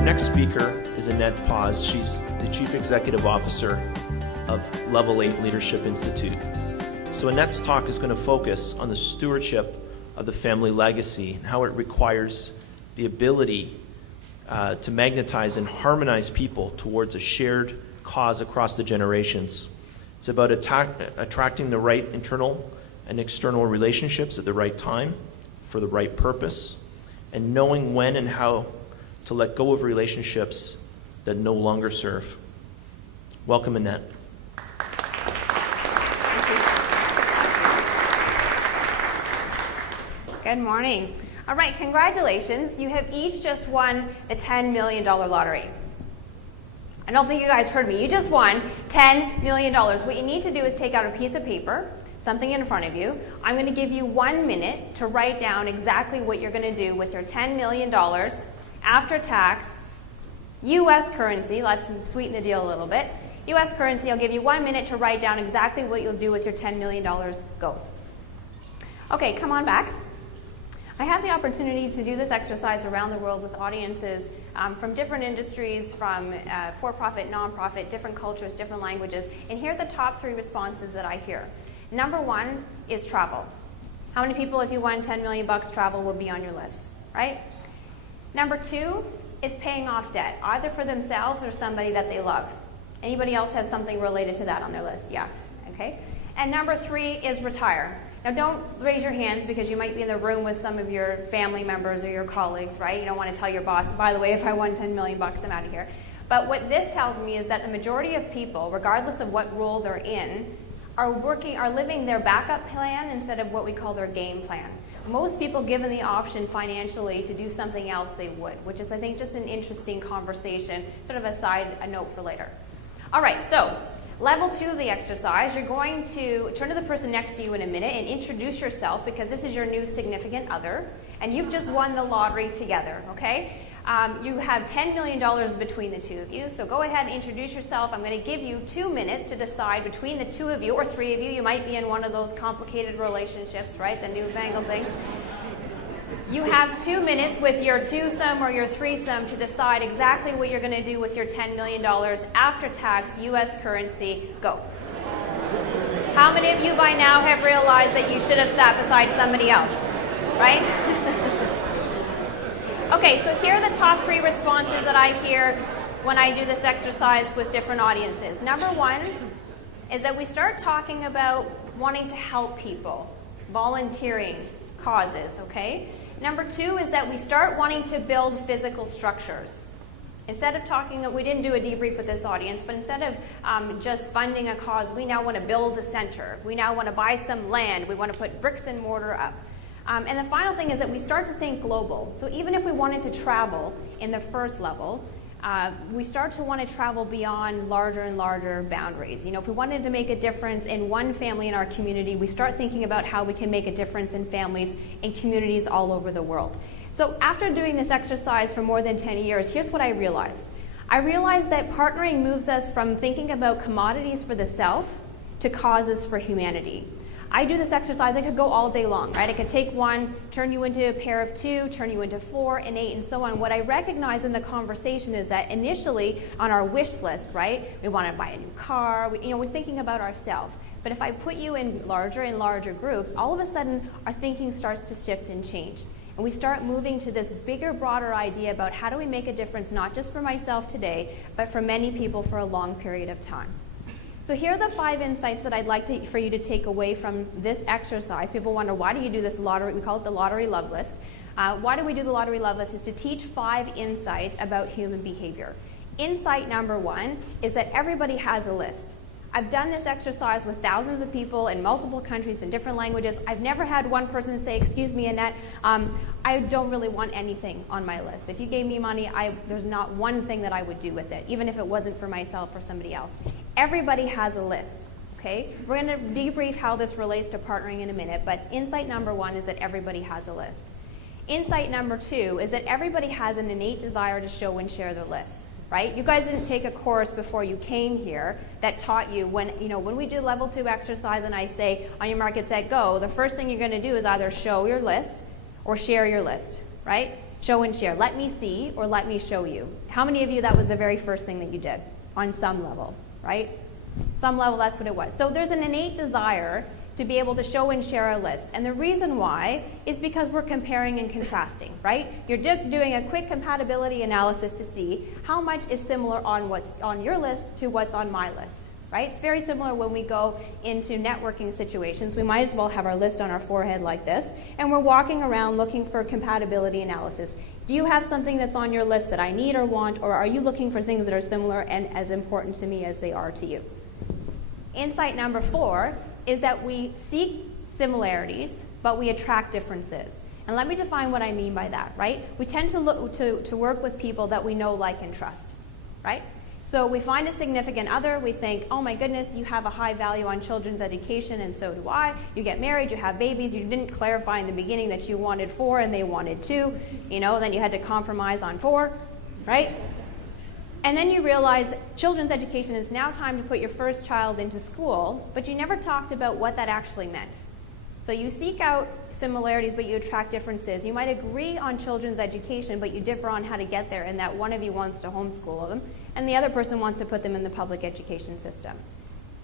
Our next speaker is Enette Pauze. She's the Chief Executive Officer of Level 8 Leadership Institute. So Enette's talk is going to focus on the stewardship of the family legacy and how it requires the ability to magnetize and harmonize people towards a shared cause across the generations. It's about attracting the right internal and external relationships at the right time for the right purpose, and knowing when and how to let go of relationships that no longer serve. Welcome, Enette. Good morning. All right, congratulations. You have each just won the $10 million lottery. I don't think you guys heard me. You just won $10 million. What you need to do is take out a piece of paper, something in front of you. I'm going to give you 1 minute to write down exactly what you're going to do with your $10 million after tax, U.S. currency. Let's sweeten the deal a little bit. U.S. currency, I'll give you 1 minute to write down exactly what you'll do with your $10 million. Go. Okay, come on back. I have the opportunity to do this exercise around the world with audiences from different industries, from for-profit, non-profit, different cultures, different languages. And here are the top 3 responses that I hear. Number 1 is travel. How many people, if you won 10 million bucks, travel would be on your list, right? Number 2 is paying off debt, either for themselves or somebody that they love. Anybody else have something related to that on their list? Yeah, okay. And number 3 is retire. Now don't raise your hands because you might be in the room with some of your family members or your colleagues, right? You don't want to tell your boss, by the way, if I won 10 million bucks, I'm out of here. But what this tells me is that the majority of people, regardless of what role they're in, are living their backup plan instead of what we call their game plan. Most people, given the option financially to do something else, they would, which is, I think, just an interesting conversation, sort of a note for later. All right, so level 2 of the exercise, you're going to turn to the person next to you in a minute and introduce yourself, because this is your new significant other, and you've just won the lottery together, okay? You have $10 million between the two of you, so go ahead and introduce yourself. I'm going to give you 2 minutes to decide between the 2 of you, or 3 of you. You might be in one of those complicated relationships, right, the newfangled things. You have 2 minutes with your twosome or your threesome to decide exactly what you're going to do with your $10 million after tax, U.S. currency. Go. How many of you by now have realized that you should have sat beside somebody else, right? Okay, so here are the top 3 responses that I hear when I do this exercise with different audiences. Number 1 is that we start talking about wanting to help people, volunteering causes, okay? Number 2 is that we start wanting to build physical structures. Instead of talking, we didn't do a debrief with this audience, but instead of just funding a cause, we now want to build a center. We now want to buy some land. We want to put bricks and mortar up. And the final thing is that we start to think global. So even if we wanted to travel in the first level, we start to want to travel beyond larger and larger boundaries. You know, if we wanted to make a difference in one family in our community, we start thinking about how we can make a difference in families in communities all over the world. So after doing this exercise for more than 10 years, here's what I realized. I realized that partnering moves us from thinking about commodities for the self to causes for humanity. I do this exercise, I could go all day long, right? I could take 1, turn you into a pair of 2, turn you into 4 and 8 and so on. What I recognize in the conversation is that initially on our wish list, right, we want to buy a new car, we're thinking about ourselves. But if I put you in larger and larger groups, all of a sudden our thinking starts to shift and change. And we start moving to this bigger, broader idea about how do we make a difference, not just for myself today, but for many people for a long period of time. So here are the 5 insights that I'd like for you to take away from this exercise. People wonder, why do you do this lottery? We call it the lottery love list. Why do we do the lottery love list? Is to teach 5 insights about human behavior. Insight number 1 is that everybody has a list. I've done this exercise with thousands of people in multiple countries in different languages. I've never had one person say, excuse me, Enette, I don't really want anything on my list. If you gave me money, there's not one thing that I would do with it, even if it wasn't for myself or somebody else. Everybody has a list, okay? We're going to debrief how this relates to partnering in a minute, but insight number 1 is that everybody has a list. Insight number 2 is that everybody has an innate desire to show and share their list. Right? You guys didn't take a course before you came here that taught you when we do level 2 exercise and I say on your mark, get set, go, the first thing you're going to do is either show your list or share your list, right? Show and share. Let me see or let me show you. How many of you that was the very first thing that you did on some level, right? Some level, that's what it was. So there's an innate desire to be able to show and share a list. And the reason why is because we're comparing and contrasting, right? You're doing a quick compatibility analysis to see how much is similar on what's on your list to what's on my list, right? It's very similar when we go into networking situations. We might as well have our list on our forehead like this, and we're walking around looking for compatibility analysis. Do you have something that's on your list that I need or want, or are you looking for things that are similar and as important to me as they are to you? Insight number 4 is that we seek similarities, but we attract differences. And let me define what I mean by that, right? We tend to look to work with people that we know, like, and trust, right? So we find a significant other, we think, oh my goodness, you have a high value on children's education, and so do I. You get married, you have babies, you didn't clarify in the beginning that you wanted 4 and they wanted 2, then you had to compromise on 4, right? And then you realize children's education is now time to put your first child into school, but you never talked about what that actually meant. So you seek out similarities, but you attract differences. You might agree on children's education, but you differ on how to get there, and that one of you wants to homeschool them, and the other person wants to put them in the public education system.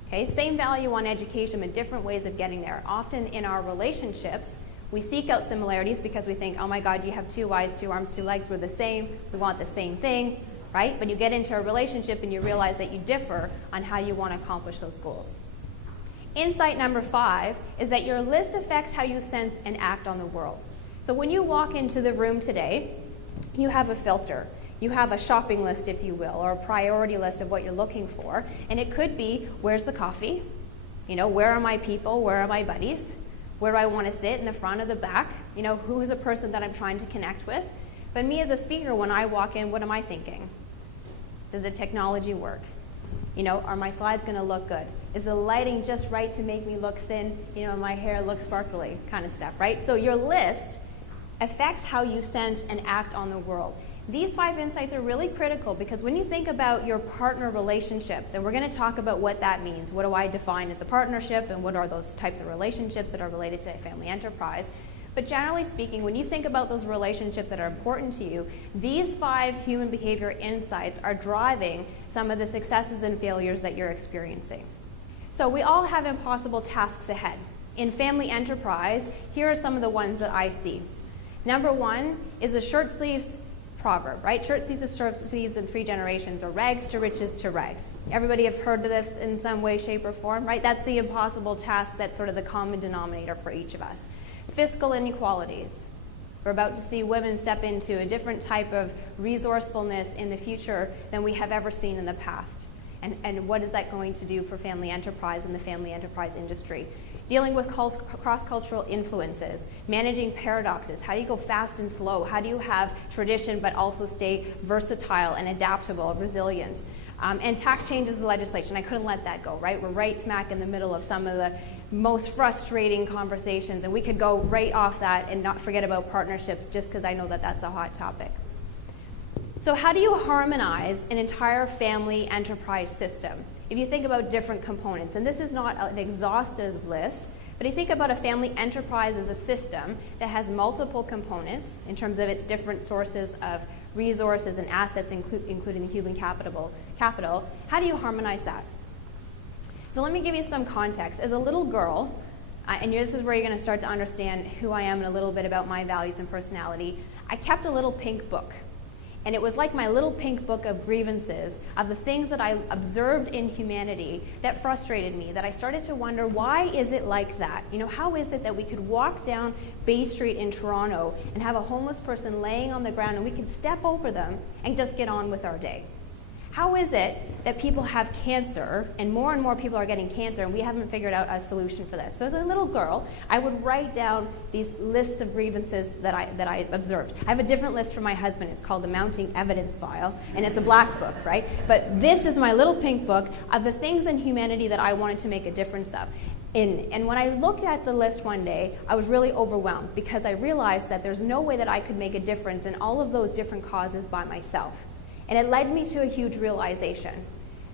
Okay, same value on education, but different ways of getting there. Often in our relationships, we seek out similarities because we think, oh my God, you have 2 eyes, 2 arms, 2 legs, we're the same, we want the same thing, right? But you get into a relationship and you realize that you differ on how you want to accomplish those goals. Insight number 5 is that your list affects how you sense and act on the world. So when you walk into the room today, you have a filter. You have a shopping list, if you will, or a priority list of what you're looking for. And it could be, where's the coffee? Where are my people? Where are my buddies? Where do I want to sit, in the front or the back? Who's the person that I'm trying to connect with? But me as a speaker, when I walk in, what am I thinking? Does the technology work? Are my slides going to look good? Is the lighting just right to make me look thin? My hair looks sparkly, kind of stuff, right? So your list affects how you sense and act on the world. These 5 insights are really critical because when you think about your partner relationships, and we're going to talk about what that means, what do I define as a partnership, and what are those types of relationships that are related to a family enterprise. But generally speaking, when you think about those relationships that are important to you, these 5 human behavior insights are driving some of the successes and failures that you're experiencing. So we all have impossible tasks ahead. In family enterprise, here are some of the ones that I see. Number 1 is the shirt sleeves proverb, right? Shirt sleeves to shirt sleeves in 3 generations, or rags to riches to rags. Everybody have heard of this in some way, shape, or form, right? That's the impossible task that's sort of the common denominator for each of us. Fiscal inequalities. We're about to see women step into a different type of resourcefulness in the future than we have ever seen in the past. And what is that going to do for family enterprise and the family enterprise industry? Dealing with cross-cultural influences, managing paradoxes. How do you go fast and slow? How do you have tradition but also stay versatile and adaptable, resilient? And tax changes in legislation. I couldn't let that go, right? We're right smack in the middle of some of the most frustrating conversations, and we could go right off that and not forget about partnerships just because I know that that's a hot topic. So how do you harmonize an entire family enterprise system? If you think about different components, and this is not an exhaustive list, but you think about a family enterprise as a system that has multiple components in terms of its different sources of resources and assets, including the human capital, how do you harmonize that? So let me give you some context. As a little girl, and this is where you're going to start to understand who I am and a little bit about my values and personality, I kept a little pink book. And it was like my little pink book of grievances, of the things that I observed in humanity that frustrated me, that I started to wonder, why is it like that? How is it that we could walk down Bay Street in Toronto and have a homeless person laying on the ground and we could step over them and just get on with our day? How is it that people have cancer and more people are getting cancer and we haven't figured out a solution for this? So as a little girl, I would write down these lists of grievances that I observed. I have a different list for my husband. It's called the Mounting Evidence File, and it's a black book, right? But this is my little pink book of the things in humanity that I wanted to make a difference of. And when I looked at the list one day, I was really overwhelmed because I realized that there's no way that I could make a difference in all of those different causes by myself. And it led me to a huge realization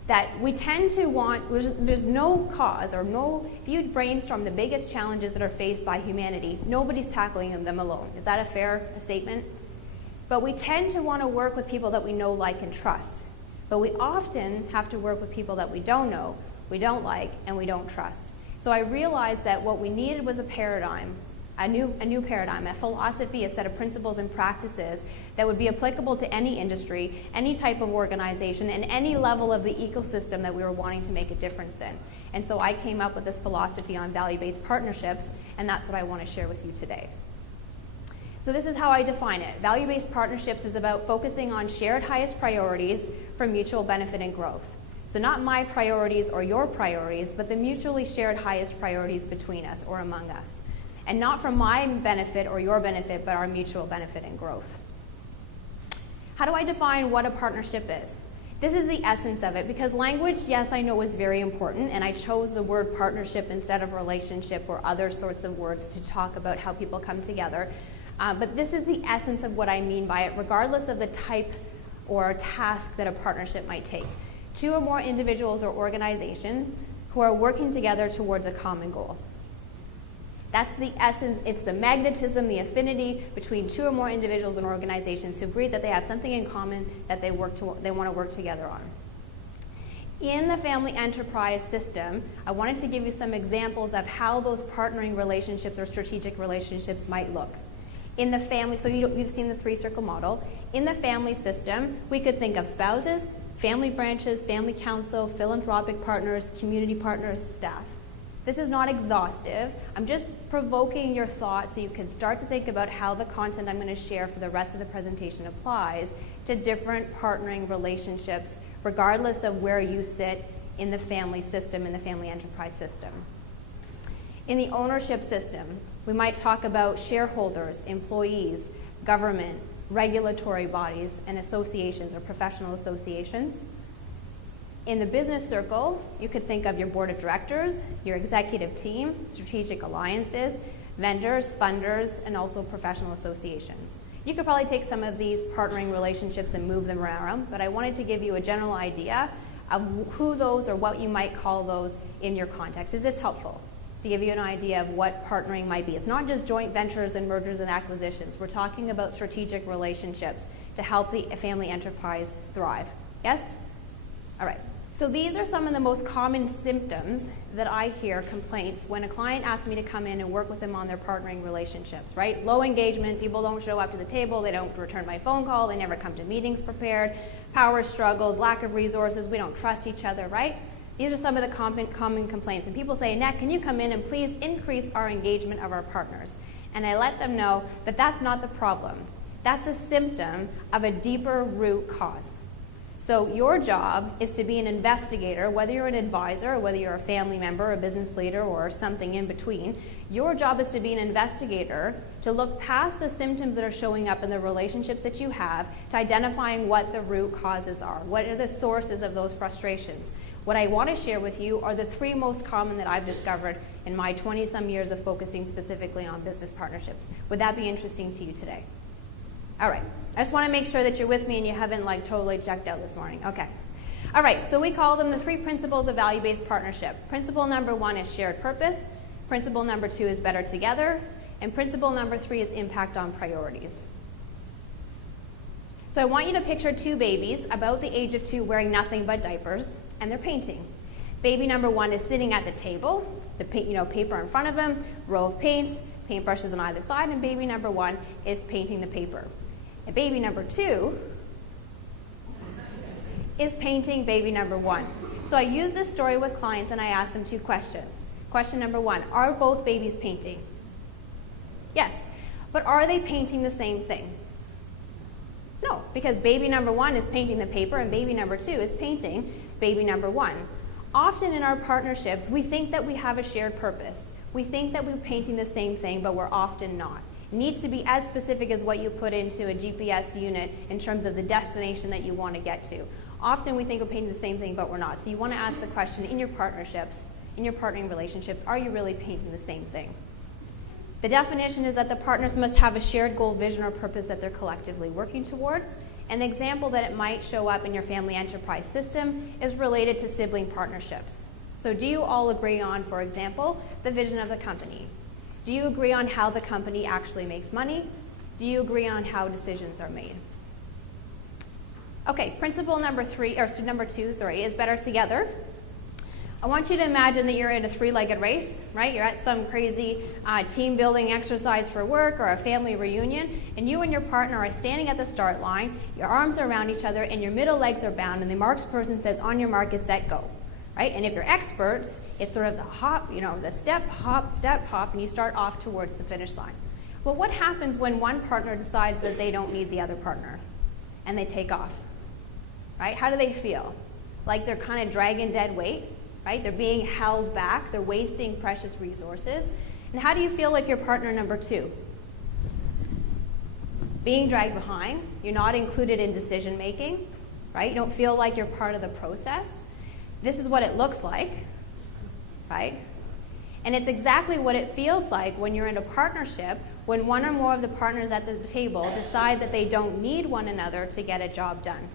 that we tend to want, there's no cause or no, if you brainstorm the biggest challenges that are faced by humanity, nobody's tackling them alone. Is that a fair statement? But we tend to want to work with people that we know, like, and trust. But we often have to work with people that we don't know, we don't like, and we don't trust. So I realized that what we needed was a paradigm, a new paradigm, a philosophy, a set of principles and practices that would be applicable to any industry, any type of organization, and any level of the ecosystem that we were wanting to make a difference in. And so I came up with this philosophy on value-based partnerships, and that's what I want to share with you today. So this is how I define it. Value-based partnerships is about focusing on shared highest priorities for mutual benefit and growth. So not my priorities or your priorities, but the mutually shared highest priorities between us or among us. And not for my benefit or your benefit, but our mutual benefit and growth. How do I define what a partnership is? This is the essence of it, because language, yes, I know is very important, and I chose the word partnership instead of relationship or other sorts of words to talk about how people come together. But this is the essence of what I mean by it, regardless of the type or task that a partnership might take. Two or more individuals or organizations who are working together towards a common goal. That's the essence. It's the magnetism, the affinity between two or more individuals and organizations who agree that they have something in common that they want to work together on. In the family enterprise system, I wanted to give you some examples of how those partnering relationships or strategic relationships might look. In the family, so you've seen the three-circle model. In the family system, we could think of spouses, family branches, family council, philanthropic partners, community partners, staff. This is not exhaustive. I'm just provoking your thoughts so you can start to think about how the content I'm going to share for the rest of the presentation applies to different partnering relationships, regardless of where you sit in the family system, in the family enterprise system. In the ownership system, we might talk about shareholders, employees, government, regulatory bodies, and associations or professional associations. In the business circle, you could think of your board of directors, your executive team, strategic alliances, vendors, funders, and also professional associations. You could probably take some of these partnering relationships and move them around, but I wanted to give you a general idea of who those or what you might call those in your context. Is this helpful? To give you an idea of what partnering might be. It's not just joint ventures and mergers and acquisitions. We're talking about strategic relationships to help the family enterprise thrive. Yes? All right. So these are some of the most common symptoms that I hear complaints when a client asks me to come in and work with them on their partnering relationships, right? Low engagement, people don't show up to the table, they don't return my phone call, they never come to meetings prepared, power struggles, lack of resources, we don't trust each other, right? These are some of the common complaints. And people say, Enette, can you come in and please increase our engagement of our partners? And I let them know that that's not the problem. That's a symptom of a deeper root cause. So your job is to be an investigator, whether you're an advisor or whether you're a family member, a business leader, or something in between. Your job is to be an investigator, to look past the symptoms that are showing up in the relationships that you have, to identifying what the root causes are. What are the sources of those frustrations? What I want to share with you are the three most common that I've discovered in my 20-some years of focusing specifically on business partnerships. Would that be interesting to you today? All right. I just want to make sure that you're with me and you haven't totally checked out this morning. Okay. All right. So we call them the three principles of value-based partnership. Principle number 1 is shared purpose. Principle number 2 is better together. And principle number 3 is impact on priorities. So I want you to picture two babies about the age of 2 wearing nothing but diapers, and they're painting. Baby number 1 is sitting at the table, the paper in front of him, row of paints, paintbrushes on either side, and baby number 1 is painting the paper. And baby number 2 is painting baby number 1. So I use this story with clients and I ask them 2 questions. Question number 1, are both babies painting? Yes, but are they painting the same thing? No, because baby number 1 is painting the paper and baby number 2 is painting baby number 1. Often in our partnerships, we think that we have a shared purpose. We think that we're painting the same thing, but we're often not. It needs to be as specific as what you put into a GPS unit in terms of the destination that you want to get to. Often we think we're painting the same thing, but we're not. So you want to ask the question in your partnerships, in your partnering relationships, are you really painting the same thing? The definition is that the partners must have a shared goal, vision, or purpose that they're collectively working towards. An example that it might show up in your family enterprise system is related to sibling partnerships. So do you all agree on, for example, the vision of the company? Do you agree on how the company actually makes money? Do you agree on how decisions are made? Okay, principle number two, is better together. I want you to imagine that you're in a three-legged race, right? You're at some crazy team building exercise for work or a family reunion, and you and your partner are standing at the start line, your arms are around each other, and your middle legs are bound, and the marks person says, on your mark, get set, go. Right? And if you're experts, it's sort of the hop, the step, hop, and you start off towards the finish line. Well, what happens when one partner decides that they don't need the other partner and they take off? Right? How do they feel? Like they're kind of dragging dead weight, right? They're being held back, they're wasting precious resources. And how do you feel if you're partner number two? Being dragged behind, you're not included in decision making, right? You don't feel like you're part of the process. This is what it looks like, right? And it's exactly what it feels like when you're in a partnership, when one or more of the partners at the table decide that they don't need one another to get a job done.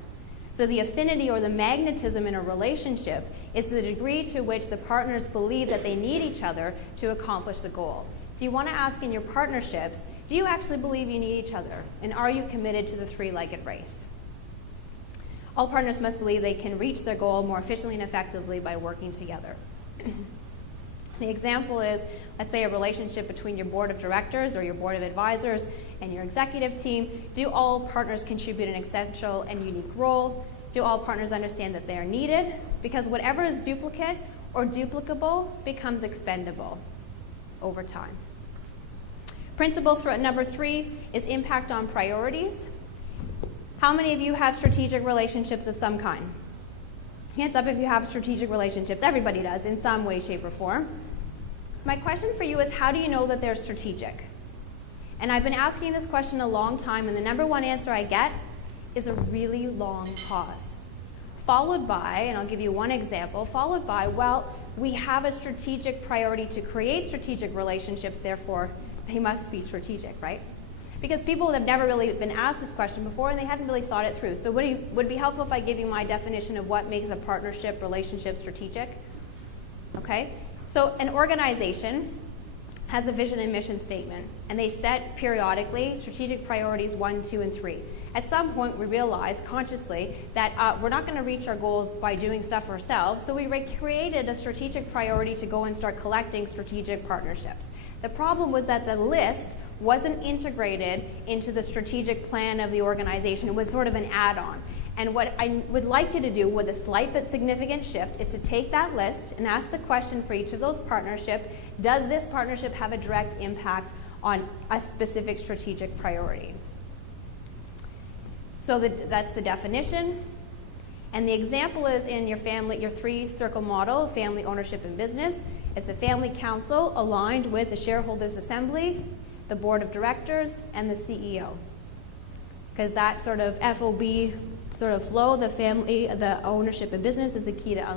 So the affinity or the magnetism in a relationship is the degree to which the partners believe that they need each other to accomplish the goal. So you want to ask in your partnerships, do you actually believe you need each other? And are you committed to the three-legged race? All partners must believe they can reach their goal more efficiently and effectively by working together. The example is, let's say, a relationship between your board of directors or your board of advisors and your executive team. Do all partners contribute an essential and unique role? Do all partners understand that they are needed? Because whatever is duplicate or duplicable becomes expendable over time. Principle number 3 is impact on priorities. How many of you have strategic relationships of some kind? Hands up if you have strategic relationships. Everybody does in some way, shape, or form. My question for you is, how do you know that they're strategic? And I've been asking this question a long time, and the number one answer I get is a really long pause. Followed by, and I'll give you one example, followed by, well, we have a strategic priority to create strategic relationships, therefore they must be strategic, right? Because people have never really been asked this question before and they hadn't really thought it through. So would it be helpful if I give you my definition of what makes a partnership relationship strategic? Okay? So an organization has a vision and mission statement, and they set periodically strategic priorities 1, 2, and 3. At some point, we realized consciously that we're not going to reach our goals by doing stuff ourselves, so we created a strategic priority to go and start collecting strategic partnerships. The problem was that the list wasn't integrated into the strategic plan of the organization. It was sort of an add-on. And what I would like you to do with a slight but significant shift is to take that list and ask the question for each of those partnerships, does this partnership have a direct impact on a specific strategic priority? So that's the definition. And the example is in your family, your 3-circle model, family, ownership, and business. Is the family council aligned with the shareholders assembly, the board of directors, and the CEO? Because that sort of FOB sort of flow, the family, the ownership and business is the key to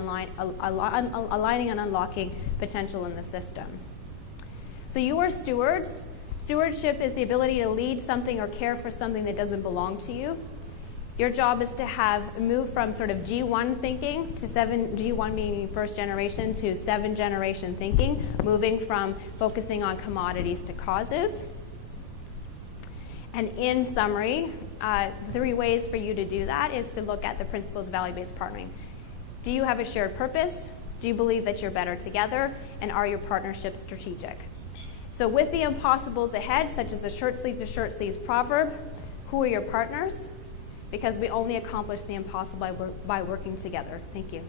aligning and unlocking potential in the system. So you are stewards. Stewardship is the ability to lead something or care for something that doesn't belong to you. Your job is to move from sort of G1 thinking to G1 being first generation to 7th generation thinking, moving from focusing on commodities to causes. And in summary, 3 ways for you to do that is to look at the principles of value-based partnering. Do you have a shared purpose? Do you believe that you're better together? And are your partnerships strategic? So with the impossibles ahead, such as the shirt sleeve to shirt sleeves proverb, who are your partners? Because we only accomplish the impossible by working together. Thank you.